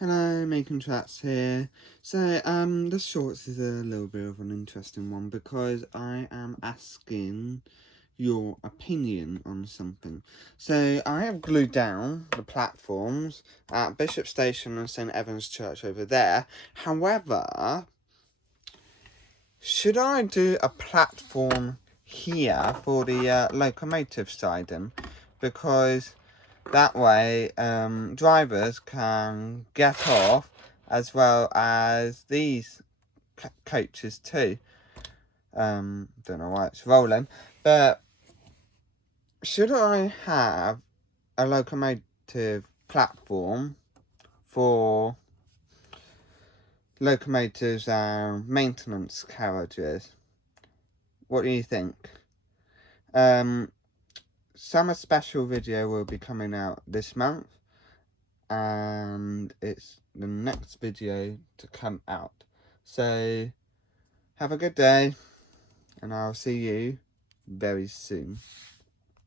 Hello, making tracks here. So, this shorts is a little bit of an interesting one because I am asking your opinion on something. So, I have glued down the platforms at Bishop Station and St Evans Church over there. However, should I do a platform here for the locomotive siding? Because that way, drivers can get off as well as these coaches too. Don't know why it's rolling, but should I have a locomotive platform for locomotives and maintenance carriages? What do you think? Summer special video will be coming out this month, and it's the next video to come out. So have a good day, and I'll see you very soon.